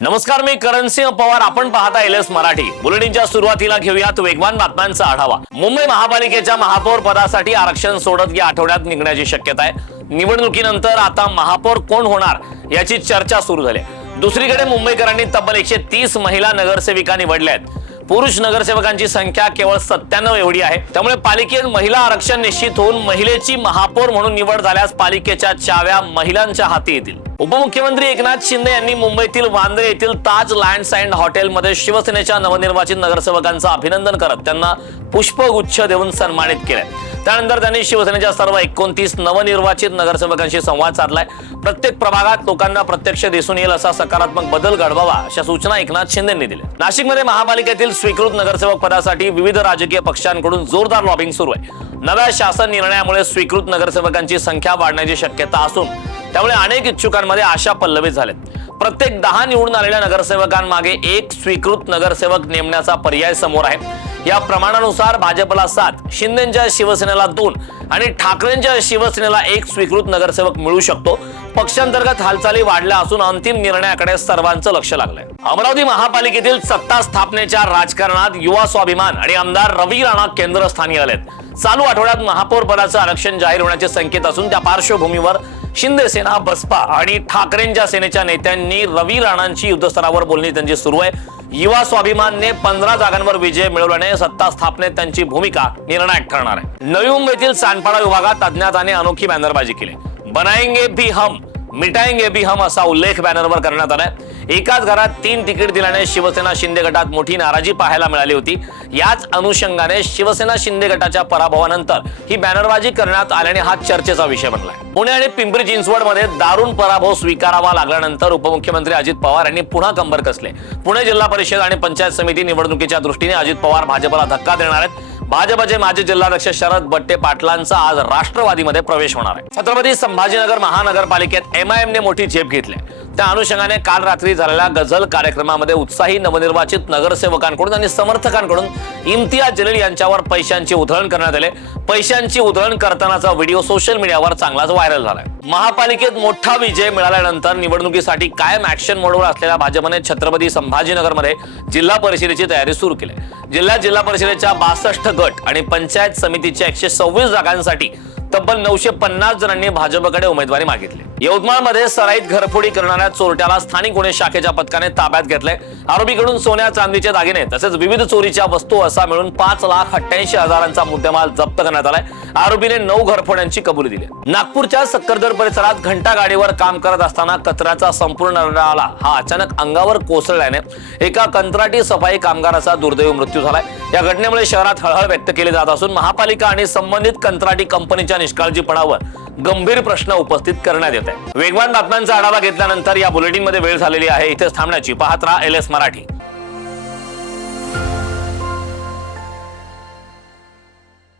नमस्कार मी करणसिंह पवार. आपण पाहता एल एस मराठी. बुलेटिनच्या सुरुवातीला घेऊयात वेगवान बातम्यांचा आढावा. मुंबई महापालिकेच्या महापौर पदासाठी आरक्षण सोडत या आठवड्यात निघण्याची शक्यता आहे. निवडणुकीनंतर आता महापौर कोण होणार याची चर्चा सुरू झाली. दुसरीकडे मुंबईकरांनी तब्बल एकशे तीस महिला नगरसेविका निवडल्या आहेत. पुरुष नगरसेवकांची संख्या केवळ सत्त्याण्णव एवढी आहे. त्यामुळे पालिकेत महिला आरक्षण निश्चित होऊन महिलेची महापौर म्हणून निवड झाल्यास पालिकेच्या चाव्या महिलांच्या हाती येतील. उपमुख्यमंत्री एकनाथ शिंदे यांनी मुंबईतील वांद्रे येथील ताज लँड्स अँड हॉटेलमध्ये शिवसेनेच्या नवनिर्वाचित नगरसेवकांचं अभिनंदन करत त्यांना पुष्पगुच्छ देऊन सन्मानित केलंय त्यानंतर त्यांनी शिवसेनेच्या सर्व एकोणतीस नवनिर्वाचित नगरसेवकांशी संवाद साधलाय. प्रत्येक प्रभागात लोकांना प्रत्यक्ष दिसून येईल असा सकारात्मक बदल घडवावा अशा सूचना एकनाथ शिंदेंनी दिल्या. नाशिकमध्ये महापालिकेतील स्वीकृत नगरसेवक पदासाठी विविध राजकीय पक्षांकडून जोरदार लॉबिंग सुरू आहे. नव्या शासन निर्णयामुळे स्वीकृत नगरसेवकांची संख्या वाढण्याची शक्यता असून त्यामुळे अनेक इच्छुकांमध्ये आशा पल्लवित झाल्यात. प्रत्येक दहा निवडून आलेल्या नगरसेवकांमागे एक स्वीकृत नगरसेवक नेमण्याचा पर्याय समोर आहे. या प्रमाणानुसार भाजपला सात शिंदेच्या शिवसेनेला दोन आणि ठाकरेंच्या शिवसेनेला एक स्वीकृत नगरसेवक मिळू शकतो. पक्षांतर्गत हालचाली वाढल्या असून अंतिम निर्णयाकडे सर्वांचं लक्ष लागलंय. अमरावती महापालिकेतील सत्ता स्थापनेच्या राजकारणात युवा स्वाभिमान आणि आमदार रवी राणा केंद्रस्थानी आलेत. चालू आठवड्यात महापौर पदाचं आरक्षण जाहीर होण्याचे संकेत असून त्या पार्श्वभूमीवर शिंदेसेना बसपा आणि ठाकरेंच्या सेनेच्या नेत्यांनी रवी राणांची युद्धस्तरावर बोलणी त्यांची सुरू आहे. युवा स्वाभिमानने पंधरा जागांवर विजय मिळवल्याने सत्ता स्थापनेत त्यांची भूमिका निर्णायक ठरणार आहे. नवी मुंबईतील सांडपाडा विभागात अज्ञाताने अनोखी बॅनरबाजी केली. बनाएंगे भी हम. मिटायंगे भी हम असा उल्लेख बॅनरवर करण्यात आलाय. एकाच घरात तीन तिकीट दिल्याने शिवसेना शिंदे गटात मोठी नाराजी पाहायला मिळाली होती. याच अनुषंगाने शिवसेना शिंदे गटाच्या पराभवानंतर ही बॅनरबाजी करण्यात आल्याने हा चर्चेचा विषय बनलाय. पुणे आणि पिंपरी चिंचवडमध्ये दारुण पराभव स्वीकारावा लागल्यानंतर उपमुख्यमंत्री अजित पवार यांनी पुन्हा कंबर कसले. पुणे जिल्हा परिषद आणि पंचायत समिती निवडणुकीच्या दृष्टीने अजित पवार भाजपला धक्का देणार आहेत. भाजपचे माजी जिल्हाध्यक्ष शरद बट्टे पाटलांचा आज राष्ट्रवादीमध्ये प्रवेश होणार आहे छत्रपती संभाजीनगर महानगरपालिकेत एमआयएमने मोठी झेप घेतली आहे. त्या अनुषंगाने काल रात्री झालेल्या गझल कार्यक्रमामध्ये उत्साही नवनिर्वाचित नगरसेवकांकडून आणि समर्थकांकडून इम्तियाज जलील यांच्यावर पैशांची उधळण करण्यात आले. पैशांची उधळण करतानाचा व्हिडिओ सोशल मीडियावर चांगलाच व्हायरल झालाय. महापालिकेत मोठा विजय मिळाल्यानंतर निवडणुकीसाठी कायम ऍक्शन मोडवर असलेल्या भाजपने छत्रपती संभाजीनगरमध्ये जिल्हा परिषदेची तयारी सुरू केली. जिल्हा जिल्ह्यात जिल्हा परिषदेच्या बासष्ट गट आणि पंचायत समितीच्या एकशे सव्वीस जागांसाठी तब्बल नऊशे पन्नास जणांनी भाजपकडे उमेदवारी मागितली. यवतमाळमध्ये सराईत घरफोडी करणाऱ्या चोरट्याला स्थानिक गुन्हे शाखेच्या पथकाने ताब्यात घेतलंय. आरोपीकडून सोन्या चांदीचे दागिने तसेच विविध चोरीच्या वस्तू असा मिळून पाच लाख अठ्ठ्याऐंशी हजारांचा मुद्देमाल जप्त करण्यात आलाय. आरोपीने नऊ घरफोड्यांची कबुली दिली. नागपूरच्या सक्करदर परिसरात घंटा गाडीवर काम करत असताना कचऱ्याचा संपूर्ण नळाला हा अचानक अंगावर कोसळल्याने एका कंत्राटी सफाई कामगाराचा दुर्दैवी मृत्यू झालाय. या घटनेमुळे शहरात हळहळ व्यक्त केली जात असून महापालिका आणि संबंधित कंत्राटी कंपनीच्या निष्काळजीपणावर गंभीर प्रश्न उपस्थित करण्यात येत आहे वेगवान बातम्यांचा आढावा घेतल्यानंतर या बुलेटिनमध्ये वेळ झालेली आहे. इथेच थांबण्याची पाहत राहा एल एस मराठी.